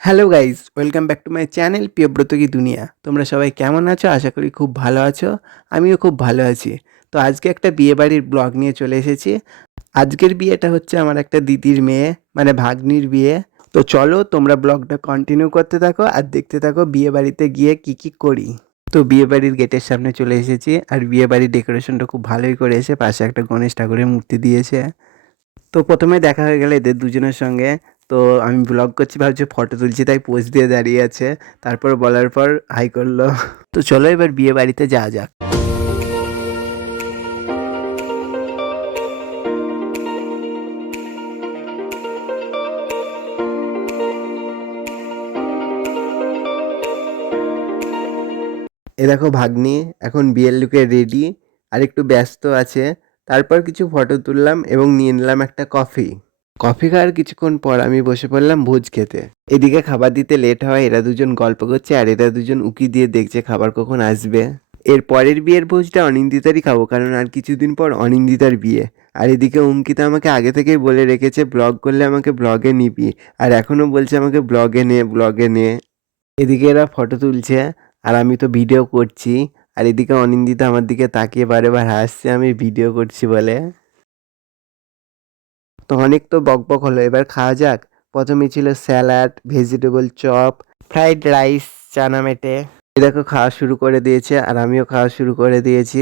Hello guys, welcome back to my channel Priyabrata কি দুনিয়া। তোমরা সবাই কেমন আছো? আশা করি খুব ভালো আছো। আমিও খুব ভালো আছি। তো আজকে একটা বিয়েবাড়ির ব্লগ নিয়ে চলে এসেছি। আজকের বিয়েটা হচ্ছে আমার একটা দিদির মেয়ে, মানে ভাগ্নির বিয়ে। তো চলো তোমরা ব্লগটা কন্টিনিউ করতে থাকো আর দেখতে থাকো বিয়েবাড়িতে গিয়ে কি কি করি। তো বিয়েবাড়ির গেটের সামনে চলে এসেছি আর বিয়েবাড়ির ডেকোরেশনটা খুব ভালোই করেছে। পাশে একটা গণেশ ঠাকুরের মূর্তি দিয়েছে। তো প্রথমে দেখা হয়ে গেল এদের দুজনের সঙ্গে। তো আমি ব্লগ করছি ভাবছি ফটো তুলছি তাই পোজ দিয়ে দাঁড়িয়ে আছে। তারপর বলার পর হাই করলো। তো চলো এবার বিয়ে বাড়িতে যাওয়া যাক। এ দেখো ভাগ্নি এখন বিয়ের লুকে রেডি আর একটু ব্যস্ত আছে। তারপর কিছু ফটো তুললাম এবং নিয়ে নিলাম একটা কফি। কফি খাওয়ার কিছুক্ষণ পর আমি বসে পড়লাম ভোজ খেতে। এদিকে খাবার দিতে লেট হয়, এরা দুজন গল্প করছে আর এরা দুজন উকি দিয়ে দেখছে খাবার কখন আসবে। এর পরের বিয়ের ভোজটা অনিন্দিতারই খাবো, কারণ আর কিছুদিন পর অনিন্দিতার বিয়ে। আর এদিকে অঙ্কিতা আমাকে আগে থেকেই বলে রেখেছে ব্লগ করলে আমাকে ব্লগে নিবি, আর এখনও বলছে আমাকে ব্লগে নে ব্লগে নে। এদিকে এরা ফটো তুলছে আর আমি তো ভিডিও করছি। আর এদিকে অনিন্দিতা আমার দিকে তাকিয়ে বারে বার হাসছে আমি ভিডিও করছি বলে। তো অনেক তো বকবক হলো, এবার খাওয়া যাক। প্রথমে ছিল salad, vegetable chop, fried rice, চানা মেটে। এ দেখো খাওয়া শুরু করে দিয়েছে আর আমিও খাওয়া শুরু করে দিয়েছি।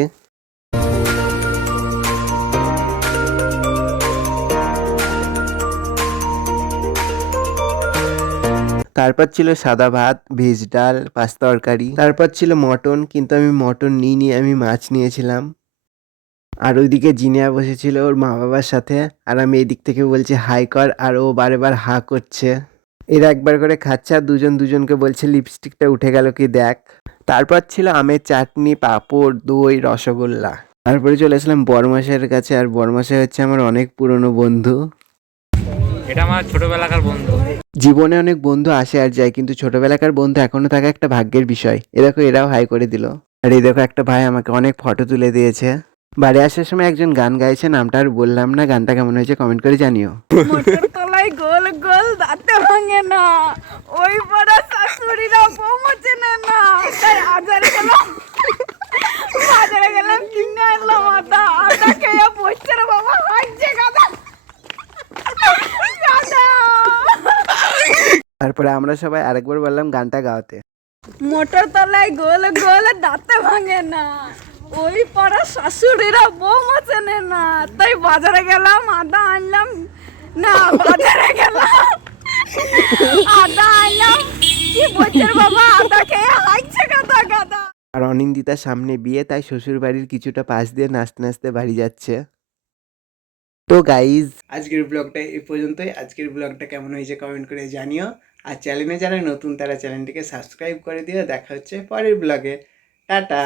তারপর ছিল সাদা ভাত, ভেজ ডাল, পাঁচ তরকারি। তারপর ছিল মটন, কিন্তু আমি মটন নিইনি, আমি মাছ নিয়েছিলাম। আর ওইদিকে জিনিয়া বসেছিল ওর মা বাবার সাথে। আর আমি এদিক থেকে বলছি হাই কর আর ও বারে বার হা করছে। এরা একবার করে খাচ্ছে আর দুজন দুজনকে বলছে লিপস্টিকটা উঠে গেল কি দেখ। তারপর ছিল আমের চাটনি, পাঁপড়, দই, রসগোল্লা। তারপরে চলে আসলাম বড়মশাইয়ের কাছে, আর বড়মশাই হচ্ছে আমার অনেক পুরনো বন্ধু। এটা আমার ছোটবেলাকার বন্ধু। জীবনে অনেক বন্ধু আসে আর যায়, কিন্তু ছোটবেলাকার বন্ধু এখনো থাকা একটা ভাগ্যের বিষয়। এ দেখো এরাও হাই করে দিল। আর এই দেখো একটা ভাই আমাকে অনেক ফটো তুলে দিয়েছে। বাড়ি আসার সময় একজন গান গাইছে, নামটা আর বললাম না। গানটা কেমন হয়েছে কমেন্ট করে জানিও। মোটর তলায় গোল গোল দাঁতে ভাঙে না, ওই বড় শাশুড়িরা বৌমা চেনে না, তাই বাজারে গেলাম কিনে আনলাম আদা। আদা খেয়ে বসছে রে বাবা, হাঁটছে গাদা গাদা। তারপরে আমরা সবাই আরেকবার বললাম গানটা গাওয়াতে। মোটর তলায় গোল গোল দাঁতে ভাঙে না, ওই পাড়া শাশুড়িরা বৌমা চেনে না, তাই বাজারে গেলাম আদা আনলাম। না, বাজারে গেলাম আদা আনলাম। কি বলছে রে বাবা, আদা খেয়ে হাঁটছে গাদা গাদা। আর অনিন্দিতার সামনে বিয়ে, তাই শ্বশুর বাড়ির কিছুটা পাশ দিয়ে নাচতে নাচতে বাড়ি যাচ্ছে। তো গাইজ আজকের ব্লগটা এই পর্যন্তই। আজকের ব্লগটা কেমন হয়েছে কমেন্ট করে জানিও। আর চ্যানেলে যারা নতুন তারা চ্যানেলটিকে সাবস্ক্রাইব করে দিও। দেখা হচ্ছে পরের ব্লগে। টাটা।